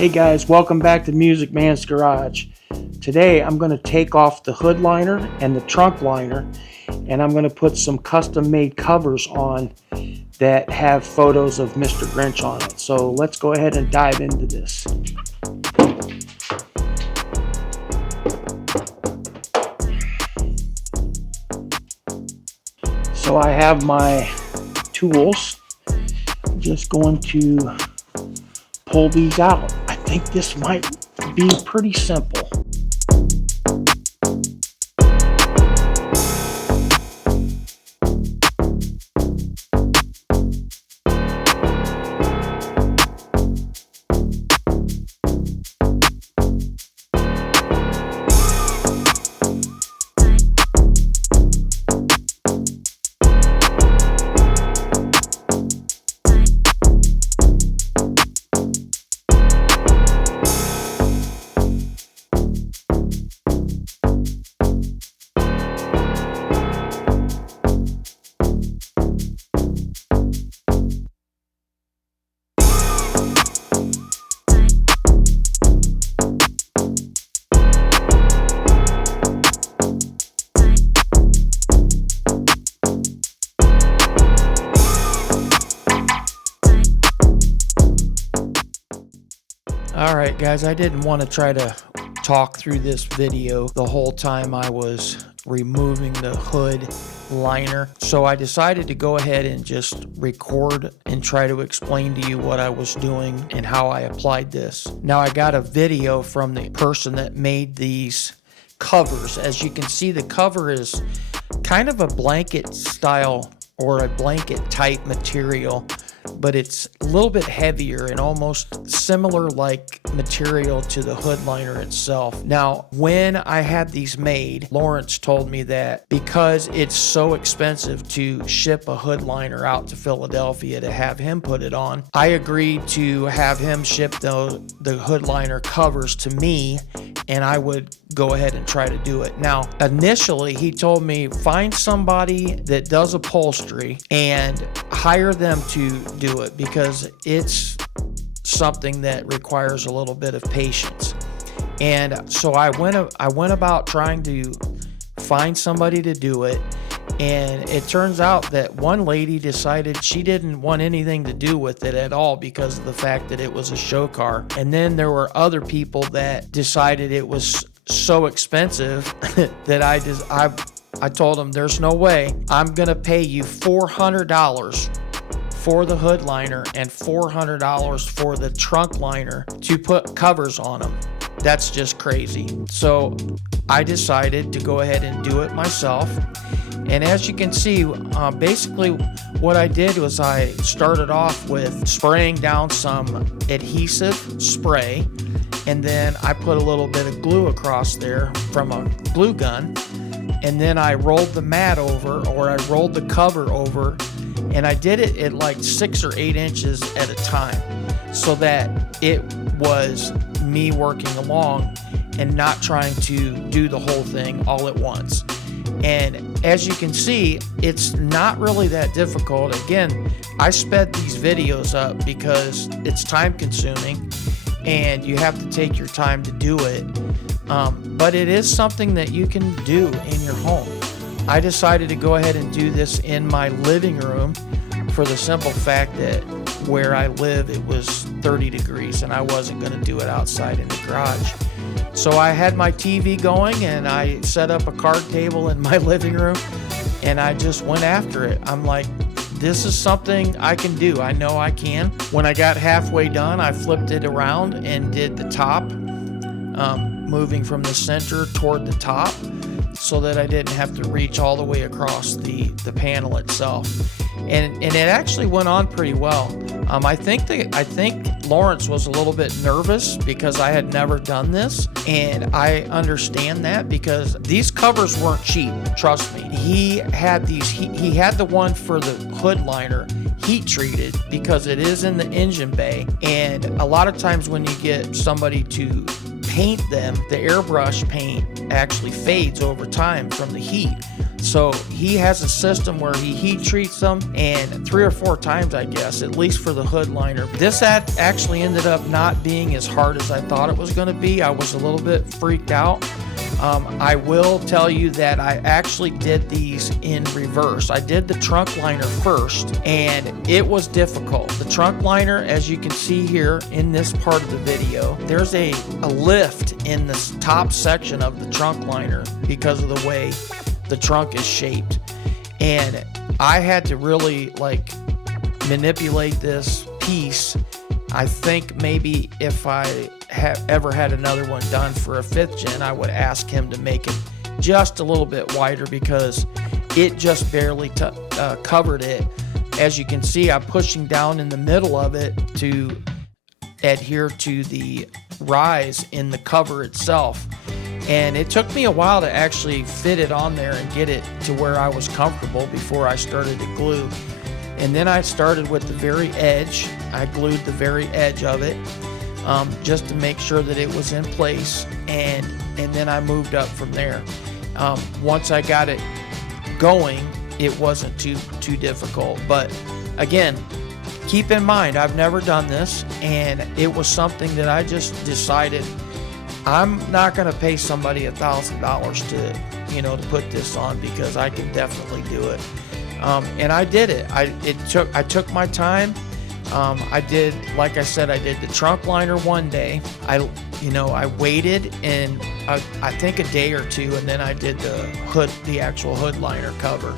Hey guys, welcome back to Music Man's Garage. Today I'm going to take off the hood liner and the trunk liner, and I'm going to put some custom made covers on that have photos of Mr. Grinch on it. So let's go ahead and dive into this. So I have my tools. I'm just going to pull these out. I think this might be pretty simple. Alright guys, I didn't want to try to talk through this video the whole time I was removing the hood liner. So I decided to go ahead and just record and try to explain to you what I was doing and how I applied this. Now I got a video from the person that made these covers. As you can see, the cover is kind of a blanket style or a blanket type material, but it's a little bit heavier and almost similar like material to the hood liner itself. Now, when I had these made, Lawrence told me that because it's so expensive to ship a hood liner out to Philadelphia to have him put it on, I agreed to have him ship the hood liner covers to me, and I would go ahead and try to do it. Now, initially, he told me find somebody that does upholstery and hire them to do it because it's something that requires a little bit of patience. And so I went about trying to find somebody to do it, and it turns out that one lady decided she didn't want anything to do with it at all because of the fact that it was a show car. And then there were other people that decided it was so expensive that I told them there's no way. I'm gonna pay you $400 for the hood liner and $400 for the trunk liner to put covers on them. That's just crazy. So I decided to go ahead and do it myself. And as you can see, basically what I did was I started off with spraying down some adhesive spray, and then I put a little bit of glue across there from a glue gun, and then I rolled the mat over, or I rolled the cover over, and I did it at like 6 or 8 inches at a time so that it was me working along and not trying to do the whole thing all at once. And as you can see, it's not really that difficult. Again, I sped these videos up because it's time consuming and you have to take your time to do it. But it is something that you can do in your home. I decided to go ahead and do this in my living room for the simple fact that where I live, it was 30 degrees and I wasn't going to do it outside in the garage. So I had my TV going and I set up a card table in my living room and I just went after it. I'm like, this is something I can do. I know I can. When I got halfway done, I flipped it around and did the top, moving from the center toward the top so that I didn't have to reach all the way across the panel itself. And it actually went on pretty well. I think Lawrence was a little bit nervous because I had never done this, and I understand that because these covers weren't cheap. Trust me. He had the one for the hood liner heat treated because it is in the engine bay, and a lot of times when you get somebody to paint them, the airbrush paint actually fades over time from the heat. So he has a system where he heat treats them, and 3 or 4 times, I guess, at least for the hood liner. This actually ended up not being as hard as I thought it was going to be. I was a little bit freaked out. I will tell you that I actually did these in reverse. I did the trunk liner first, and it was difficult. The trunk liner, as you can see here in this part of the video, there's a lift in this top section of the trunk liner because of the way the trunk is shaped. And I had to really like manipulate this piece. I think maybe if I ever had another one done for a 5th gen, I would ask him to make it just a little bit wider because it just barely covered it. As you can see, I'm pushing down in the middle of it to adhere to the rise in the cover itself. And it took me a while to actually fit it on there and get it to where I was comfortable before I started to glue. And then I started with the very edge. I glued the very edge of it just to make sure that it was in place, and then I moved up from there. Once I got it going, it wasn't too difficult. But again, keep in mind, I've never done this, and it was something that I just decided I'm not going to pay somebody $1,000 to put this on, because I can definitely do it. And I did it. I took my time. I did, like I said, I did the trunk liner one day. I waited, and I think a day or two, and then I did the actual hood liner cover,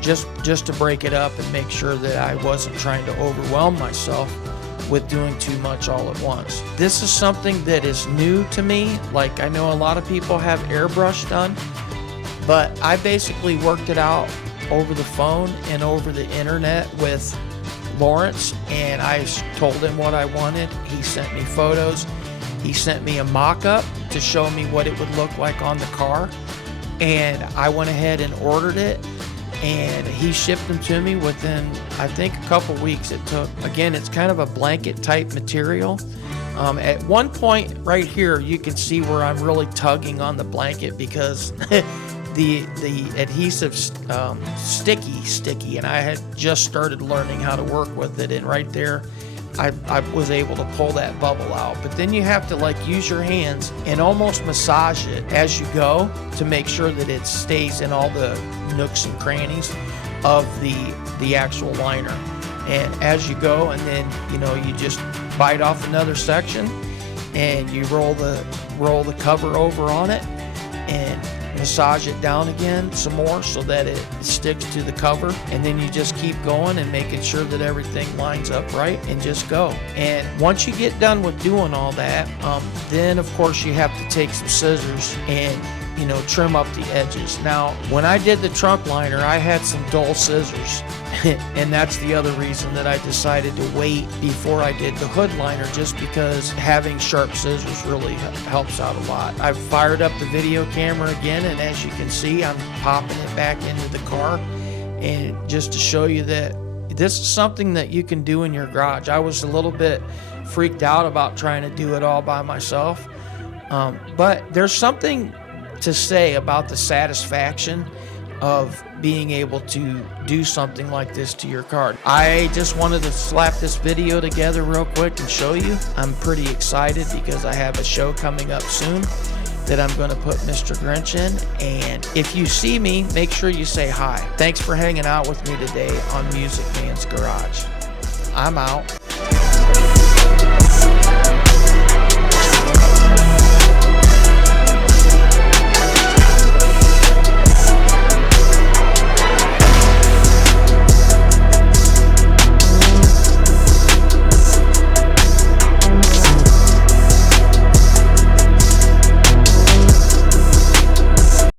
just to break it up and make sure that I wasn't trying to overwhelm myself with doing too much all at once. This is something that is new to me. Like, I know a lot of people have airbrush done, but I basically worked it out over the phone and over the internet with Lawrence, and I told him what I wanted. He sent me photos. He sent me a mock-up to show me what it would look like on the car, and I went ahead and ordered it, and he shipped them to me within, I think, a couple weeks it took. Again, it's kind of a blanket type material. At one point right here, you can see where I'm really tugging on the blanket because the adhesive's sticky, and I had just started learning how to work with it, and right there I was able to pull that bubble out. But then you have to like use your hands and almost massage it as you go to make sure that it stays in all the nooks and crannies of the actual liner. And as you go, and then you just bite off another section, and you roll the cover over on it and massage it down again some more so that it sticks to the cover, and then you just keep going and making sure that everything lines up right, and just go. And once you get done with doing all that, then of course you have to take some scissors and trim up the edges. Now, when I did the trunk liner, I had some dull scissors and that's the other reason that I decided to wait before I did the hood liner, just because having sharp scissors really helps out a lot. I've fired up the video camera again, and as you can see, I'm popping it back into the car, and just to show you that this is something that you can do in your garage. I was a little bit freaked out about trying to do it all by myself, but there's something to say about the satisfaction of being able to do something like this to your car. I just wanted to slap this video together real quick and show you. I'm pretty excited because I have a show coming up soon that I'm going to put Mr. Grinch in, and if you see me, make sure you say hi. Thanks for hanging out with me today on Music Man's Garage. I'm out.